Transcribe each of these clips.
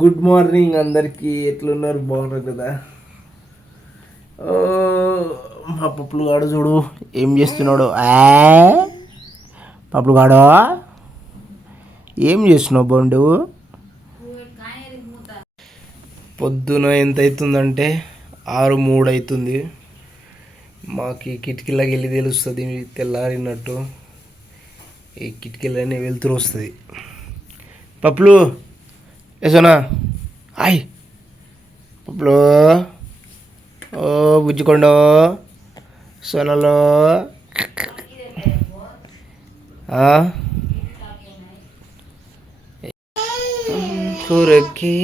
Good morning అందరికీ. ఎట్లున్నారు? బాగున్నారు కదా? ఓ మా పప్పులు గాడు చూడు ఏం చేస్తున్నాడు. పప్పులు గాడు ఏం చేస్తున్నావు బండు? పొద్దున ఎంత అవుతుందంటే 6:03 అవుతుంది. మాకు ఈ కిటికీలోకి వెళ్ళి తెలుస్తుంది తెల్లారినట్టు. ఈ కిటికీలనే వెళ్తురు వస్తుంది. పప్పులు ఏసోనా హాయ్ పప్పులు. ఓ బుజ్జికొండ సోనలో కూరకి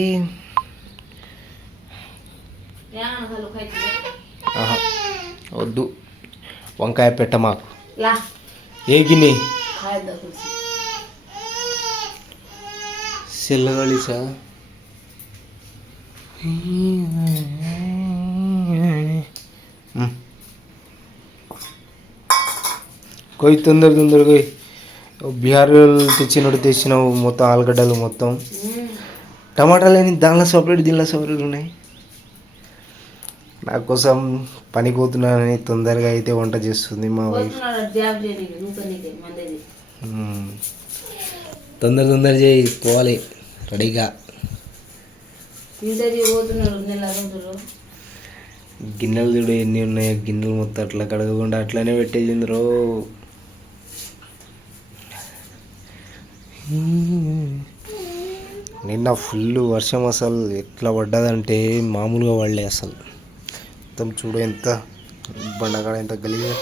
వద్దు వంకాయ పెట్ట మాకు. ఏ గిన్నె సెల్లగలిసా కొయ్యి తొందర కొయ్యి. బీహార్ తెచ్చినావు మొత్తం ఆలుగడ్డలు మొత్తం. టమాటాలు అని దానిలో సపరేట్ దీనిలో సపరేట్ ఉన్నాయి. నా కోసం పని పోతున్నానని తొందరగా అయితే వంట చేస్తుంది మా వైఫ్. తొందర చేయి పోవాలి రెడీగా. గిన్నెలు చూడు ఎన్ని ఉన్నాయో. గిన్నెలు మొత్తం అట్లా కడగకుండా అట్లానే పెట్టేసిందిరో. నిన్న ఫుల్ వర్షం అసలు ఎట్లా పడ్డదంటే మామూలుగా పడలే అసలు. మొత్తం చూడు ఎంత బండకాడ ఎంత గలీజ.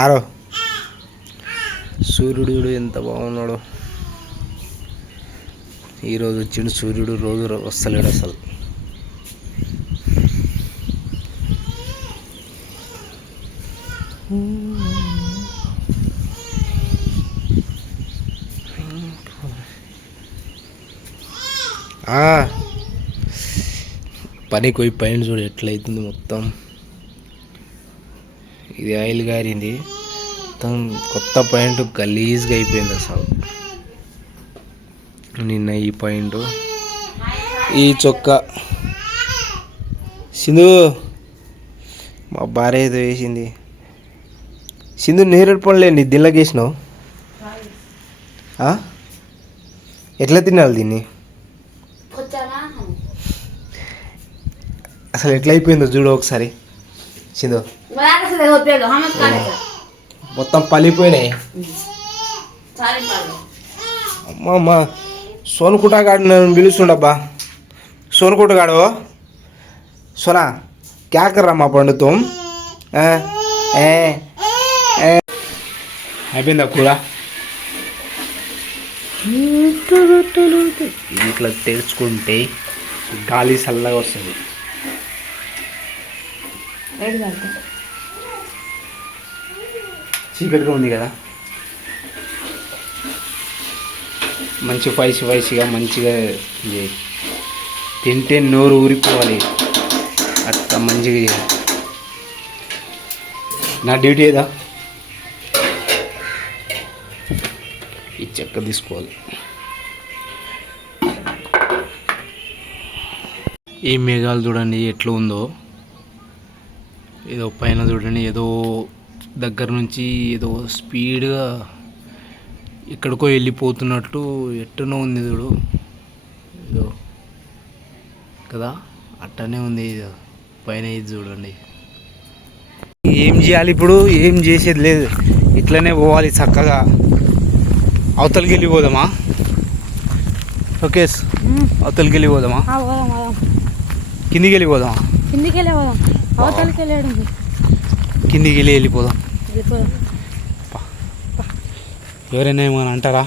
ఆరో సూర్యుడు చూడు ఎంత బాగున్నాడు. ఈరోజు వచ్చిండు సూర్యుడు. రోజు వస్తలేడు అసలు. పనికి పోయి పైన చూడు ఎట్లయితుంది మొత్తం. ఇది ఆయిల్ గారింది మొత్తం. కొత్త పాయింట్ గలీజ్గా అయిపోయింది అసలు. నిన్న ఈ పాయింట్ ఈ చొక్కా సింధు మా భార్య ఏదో వేసింది. సింధు నేరేడు పండ్లేండి దీనిలోకి వేసినావు. ఎట్లా తినాలి దీన్ని? అసలు ఎట్లా అయిపోయిందో చూడు ఒకసారి సింధు. మొత్తం పలిపోయినాయి. అమ్మా సోనుకుంటా గాడు నన్ను పిలుస్తుండబ్బా. సోనుకుంట గాడు సోనా క్యా కర్రా మా పండు తుమ్. అయిపోయిందా కూర? ఇట్లా తెరుచుకుంటే గాలి చల్లగా వస్తుంది. చీకటిగా ఉంది కదా. మంచి స్పైసీగా మంచిగా తింటే నోరు ఊరిపోవాలి. అట్లా మంచిగా నా డ్యూటీ ఏదా. ఈ చెక్క తీసుకోవాలి. ఈ మేఘాలు చూడండి ఎట్లా ఉందో. ఏదో పైన చూడండి ఏదో దగ్గర నుంచి ఏదో స్పీడ్గా ఎక్కడికో వెళ్ళిపోతున్నట్టు ఎట్టునో ఉంది చూడు. ఏదో కదా అట్టనే ఉంది పైన. ఇది చూడండి. ఏం చేయాలి ఇప్పుడు? ఏం చేసేది లేదు. ఇట్లనే పోవాలి చక్కగా. అవతలకి వెళ్ళిపోదామా? ఓకే అవతలకి వెళ్ళిపోదామా? కిందికి వెళ్ళిపోదామా? కిందికి వెళ్ళిపోదాం. ఎవరైనా ఏమని అంటారా?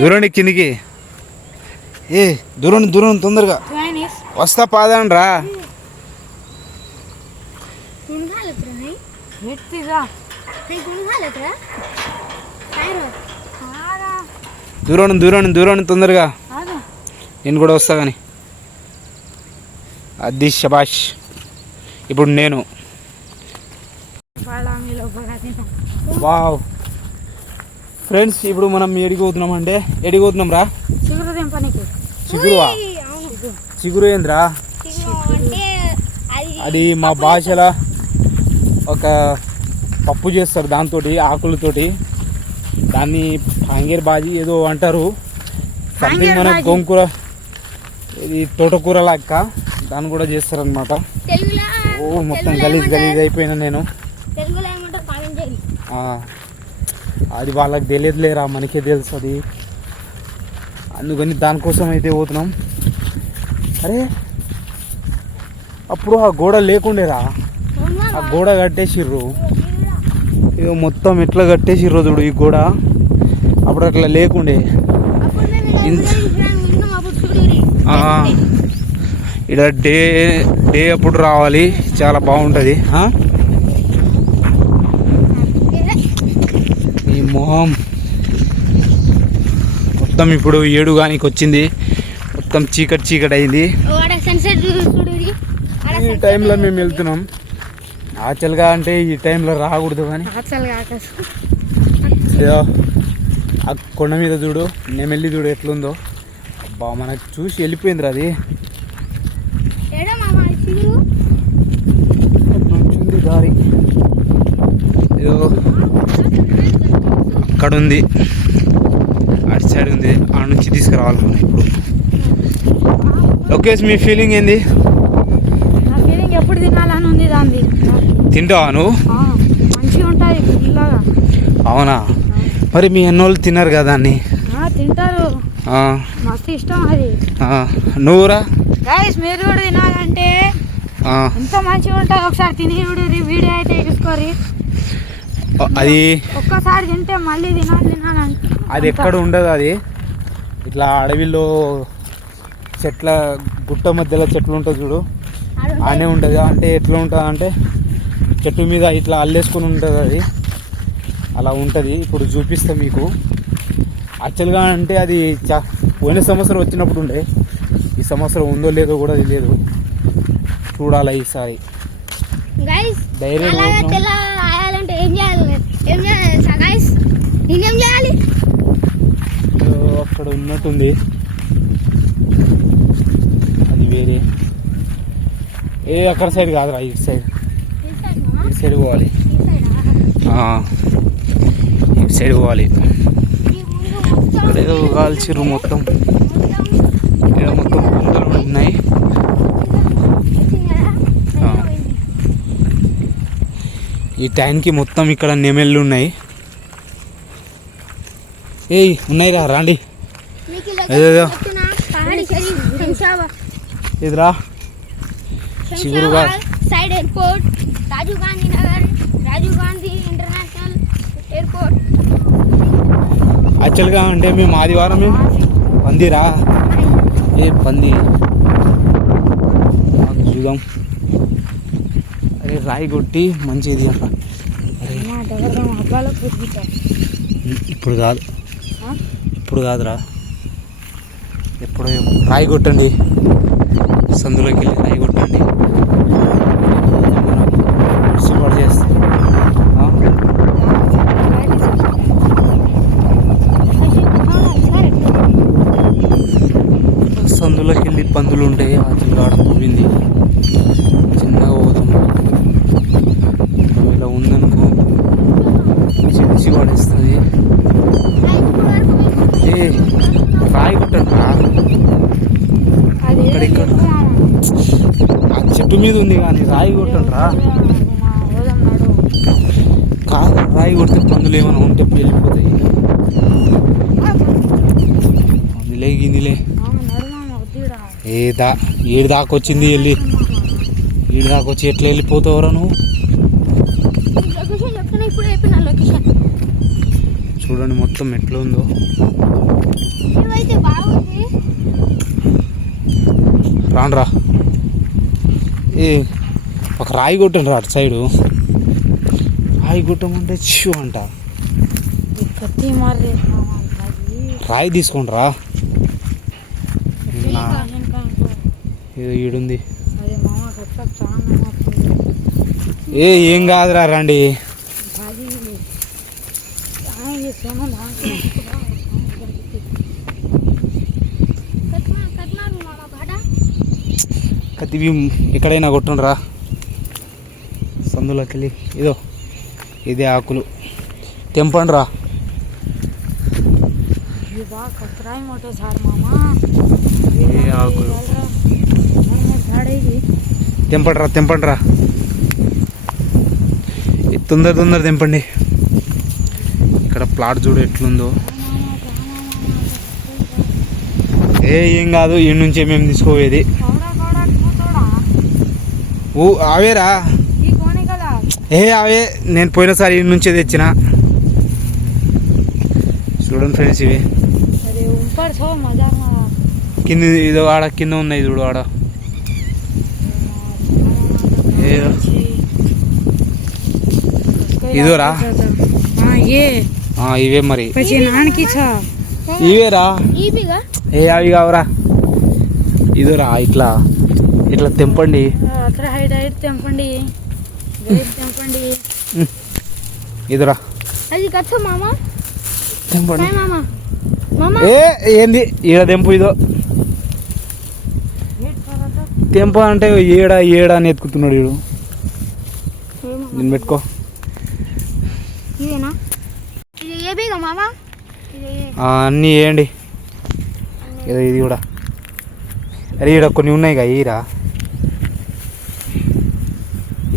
దూరండి కిందికి. దూరం తొందరగా వస్తా పాదండి రా. దూరం తొందరగా. నేను కూడా వస్తా కానీ. అది శబాష్. ఇప్పుడు నేను వావ్ ఫ్రెండ్స్, ఇప్పుడు మనం ఎడిపోతున్నాం అంటే ఎడిపోతున్నాం రా? చిగురువా? చిగురు ఏంద్రా? అది మా భాషలో ఒక పప్పు చేస్తారు, దాంతో ఆకులతోటి. దాన్ని హంగేర్ బాజీ ఏదో అంటారు. సంథింగ్ మన గోంగూర, ఇది తోటకూర లెక్క దాన్ని కూడా చేస్తారనమాట. ఓ మొత్తం గలీజ్ అయిపోయినా నేను. అది వాళ్ళకి తెలియదులేరా, మనకే తెలుసు అది. అందుకని దానికోసం అయితే పోతున్నాం. అరే అప్పుడు ఆ గోడ లేకుండేరా, ఆ గోడ కట్టేసిర్రు. ఇక మొత్తం ఎట్లా కట్టేసిర్రు చూడు ఈ గోడ. అప్పుడు అట్లా లేకుండే. ఇక్కడ డే అప్పుడు రావాలి, చాలా బాగుంటుంది. ఈ మొహం మొత్తం ఇప్పుడు 7 గానికి వచ్చింది, మొత్తం చీకటి అయింది. ఈ టైంలో మేము వెళ్తున్నాం. యాక్చువల్గా అంటే ఈ టైంలో రాకూడదు, కానీ ఆ కొండ మీద చూడు, నెమెల్లి చూడు ఎట్లుందో. అబ్బా మనకు చూసి వెళ్ళిపోయిందిరా అది. నుంచింది దారి, అక్కడ ఉంది, అటు సైడ్ ఉంది. ఆ నుంచి తీసుకురావాలి మనం ఇప్పుడు. ఓకే, మీ ఫీలింగ్ ఏంది? ఎప్పుడు తినాలని ఉంది దాన్ని. తింటావా నువ్వు? మంచిగా ఉంటుంది. అవునా? మరి మీ అన్నోళ్ళు తిన్నారు కదా దాన్ని? తింటారు, మస్తు ఇష్టం అది. నువ్వురా గైస్, మీరు కూడా తినాలంటే ఎంత మంచిగా ఉంటుంది. ఒకసారి తిని వీడియో అయితే తీసుకోరి. అది ఒక్కసారి తింటే మళ్ళీ తినాలంటే అది ఎక్కడ ఉండదు. అది ఇట్లా అడవిలో చెట్ల గుట్ట మధ్యలో చెట్లు ఉంటుంది చూడు, ఆనే ఉంటుంది. అంటే ఎట్లా ఉంటుంది అంటే చెట్టు మీద ఇట్లా అల్లేసుకొని ఉంటుంది అది, అలా ఉంటుంది. ఇప్పుడు చూపిస్తా మీకు. యాక్చువల్గా అంటే అది పోయిన సంవత్సరం వచ్చినప్పుడు ఉండే, ఈ సంవత్సరం ఉందో లేదో కూడా తెలియదు. చూడాలి ఈసారి. అక్కడ ఉన్నట్టుంది, అది వేరే. అక్కడ సైడ్ కాదురా, ఇటు సైడ్ పోవాలి. ఇటు సైడ్ పోవాలి. ఇక్కడ ఏదో కాల్చిర్రు మొత్తం. ఇక్కడ మొత్తం పందులు ఉన్నాయి. ఈ ట్యాంక్కి మొత్తం ఇక్కడ నెమెళ్ళు ఉన్నాయి. ఉన్నాయిరా, రాండి. ఇదిరా చిగురుగా side airport, Rajiv Gandhi Nagar, Rajiv Gandhi international airport. యాక్చువల్గా అంటే మేము ఆదివారం పందిరా, పంది చూద్దాం. అరే రాయి కొట్టి మంచిది అంట. ఇప్పుడు కాదురా, ఎప్పుడు రాయి కొట్టండి, సందులోకి వెళ్ళి రాయి కొట్టండి. చేస్తాం. సందులోకి వెళ్ళి పందులు ఉంటాయి. ఆచలు ఆడ తవ్వింది, చిన్నగా పోదాం. ఇలా ఉందనుకో చిచ్చి పడేస్తుంది. రాయి కొట్టండి రా. ఇక్కడ ఆ చెట్టు మీద ఉంది కానీ రాయి కొట్టండి రా. కాదు, రాయి కొడితే పందులు ఏమైనా ఉంటే వెళ్ళిపోతాయి. అందులే గిన్నెలే ఏడు దాకా వచ్చింది. ఏడు దాకా వచ్చి ఎట్లా వెళ్ళిపోతావురా నువ్వు? చూడండి మొత్తం ఎట్లా ఉందో. రాండ్రా, ఒక రాయి కొట్టండి రా అటు సైడు. రాయి కొట్టమంటే చూ అంట. రాయి తీసుకోండి రా. ఈడుంది. ఏం కాదురా, రండి. కత్తివి ఎక్కడైనా కొట్టుండ్రా సందులోకి వెళ్ళి. ఇదో ఇదే ఆకులు తెంపండ్రా. ఏ ఆకులు తెంపండ్రా. తొందర తెంపండి. ఇక్కడ ప్లాట్ చూడు ఎట్లుందో. ఏం కాదు, ఈ నుంచే మేము తీసుకోవేది. అవేరా అవే నేను పోయినసారి ఈ నుంచే తెచ్చిన. చూడండి ఫ్రెండ్స్, ఇవి కింద ఇదో ఆడ కింద ఉన్నాయి చూడు. ఆడ ఇదోరా, ఇవే మరి ఇవేరా. అవి కావరా, ఇదోరా. ఇట్లా ఇట్లా తెంపండి. ఇదరా తెంపండి. ఏంది ఈడ తెంపు. ఇదో తెంప అంటే ఏడా అని ఎత్తుకుతున్నాడు వీడు. నేను పెట్టుకో. అన్నీ వేయండి. ఏదో ఇది కూడా. అరే ఈడ కొన్ని ఉన్నాయి కదా, ఈరా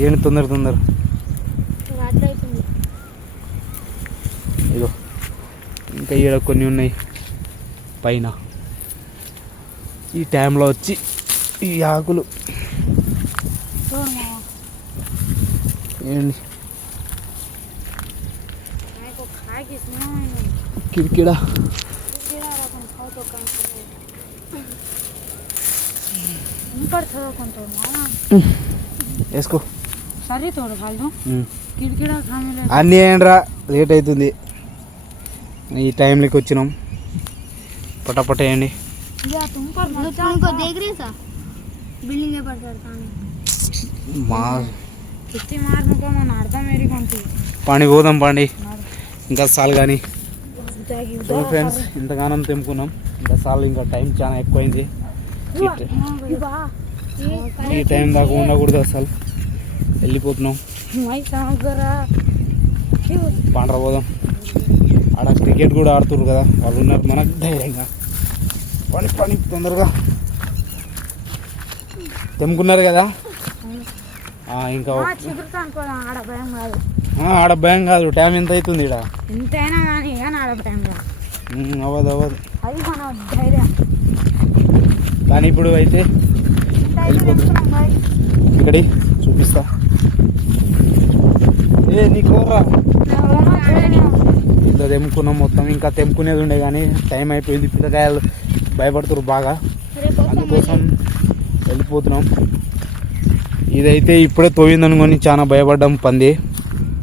ఏంటి తొందర. ఇదో ఇంకా ఈడ కొన్ని ఉన్నాయి పైన. ఈ టైంలో వచ్చి ఈ ఆకులు ఏంటి కిరికిడా. వేసుకో. అన్నీ ఏంట్రా, లేట్ అవుతుంది. ఈ టైంలోకి వచ్చినాం. పటాపట వేయండి. పాండి పోదాం పాండి. ఇంకా సాల్ కానీ ఫ్రెండ్స్, ఇంతగానం తెంపుకున్నాం. ఇంకా సాల్, ఇంకా టైం చాలా ఎక్కువైంది. ఈ టైం దాకా ఉండకూడదు అసలు. వెళ్ళిపోతున్నాం. పాండ్రా పోదాం. ఆడ క్రికెట్ కూడా ఆడుతున్నారు కదా, వాళ్ళు ఉన్నారు మనకు ధైర్యంగా. పని తొందరగా తెంపుకున్నారు కదా. ఇంకా ఆడ భయం కాదు. టైం ఎంత అవుతుంది ఈడ? అవ్వదు. కానీ ఇప్పుడు అయితే వెళ్ళిపోతుంది. ఇక్కడి చూపిస్తా. నీకోరా ఇంత తెంపుకున్నాం మొత్తం. ఇంకా తెంపుకునేది ఉండే కానీ టైం అయిపోయింది. పిల్లకాయలు భయపడుతున్నారు బాగా, అందుకోసం వెళ్ళిపోతున్నాం. ఇదైతే ఇప్పుడే తోయిందనుకొని చాలా భయపడ్డాం పంది,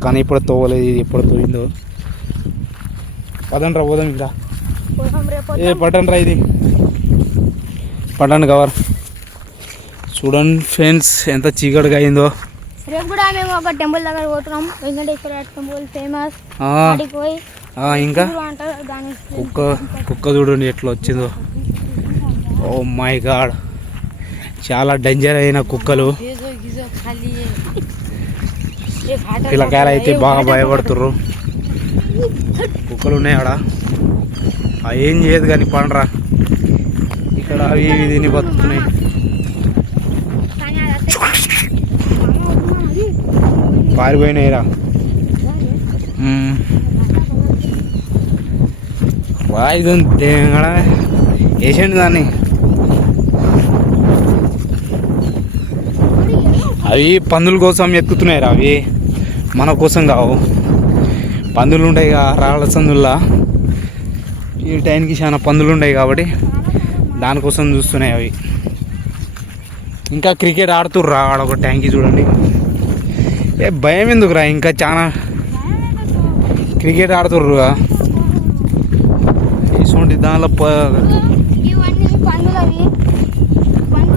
కానీ ఇప్పుడు తోవలేదు. ఇది ఎప్పుడు తోయిందో. పదండ్రా పోదాం. ఇంకా పట్టండ్రా, ఇది పట్టండి కవర్. చూడండి ఫ్రెండ్స్, ఎంత చీకటిగా అయిందో. రేపు కూడా మేము ఒక టెంపుల్ దగ్గర పోతున్నాం. Venkateswara temple famous. ఇంకా కుక్క చూడండి ఎట్లా వచ్చిందో. ఓ మై గాడ్, చాలా డేంజర్ అయిన కుక్కలు. పిల్లకాయలు అయితే బాగా భయపడుతుర్రు. కుక్కలు ఉన్నాయి ఆడ. ఏం చేయదు కానీ పండ్రా. ఇక్కడ అవి తిని బతుకుతున్నాయి. పారిపోయినాయిరా. ఇది వేసేయండి దాన్ని. అవి పందుల కోసం ఎక్కుతున్నాయిరా. అవి మన కోసం కావు. పందులు ఉంటాయి రాళ్ళ సందుల్లా. ఈ టైంకి చాలా పందులు ఉంటాయి కాబట్టి దానికోసం చూస్తున్నాయి అవి. ఇంకా క్రికెట్ ఆడుతుర్రా ఆడ ఒక ట్యాంకీ చూడండి. భయం ఎందుకురా, ఇంకా చాలా క్రికెట్ ఆడుతుర్రుగా. ఇటువంటి దానిలో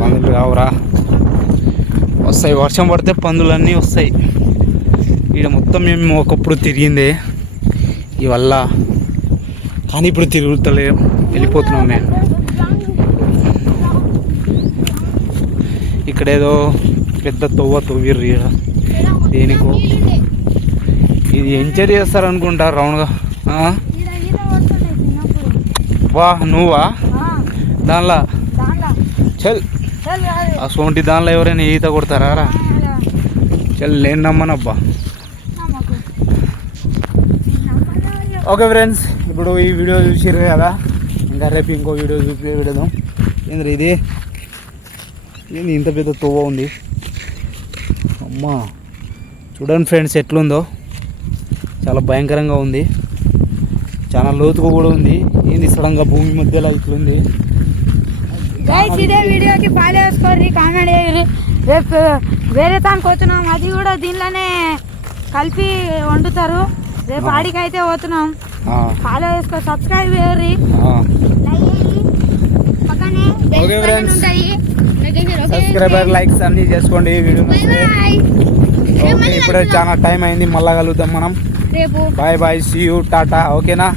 పందులు కావురా. వస్తాయి, వర్షం పడితే పందులన్నీ వస్తాయి. ఇక్కడ మొత్తం మేము ఒకప్పుడు తిరిగిందే. ఇవల్ల కానీ ఇప్పుడు తిరుగుతలేం, వెళ్ళిపోతున్నాం మేము. ఇక్కడేదో పెద్ద తవ్విర్రు ఈడ దేనికో. ఇది ఎంచర్ చేస్తారు అనుకుంటా రౌండ్గా. వా నువ్వా దానిలో చల్ అసోంటి దానిలో ఎవరైనా ఈత కొడతారా రా? చల్ నేను నమ్మనబ్బా. ఓకే ఫ్రెండ్స్, ఇప్పుడు ఈ వీడియో చూసిర్రు కదా, ఇంకా రేపు ఇంకో వీడియో పెడదాం. ఏంద్ర ఇది ఏంది ఇంత పెద్ద తోవ ఉంది అమ్మా. చూడండి ఫ్రెండ్స్ ఎట్లుందో, చాలా భయంకరంగా ఉంది, చాలా లోతుగా కూడా ఉంది. ఏంది సడన్గా భూమి మధ్యలో ఇట్లుంది. ఇదే వీడియోకి ఫాలో చేసుకోండి, కామెంట్ చేయరు. రేపు వేరే తానికి పోతున్నాం, అది కూడా దీనిలోనే కలిపి వండుతారు. రేపు ఆడికైతే పోతున్నాం, ఫాలో చేసుకో, సబ్స్క్రైబ్ చేయరు. ఓకే ఫ్రెండ్స్, సబ్స్క్రైబర్ లైక్స్ అన్నీ చేసుకోండి వీడియో. ఓకే, ఇప్పుడే చాలా టైం అయింది, మళ్ళా కలుద్దాం మనం. Bye bye, see you, tata. ఓకేనా?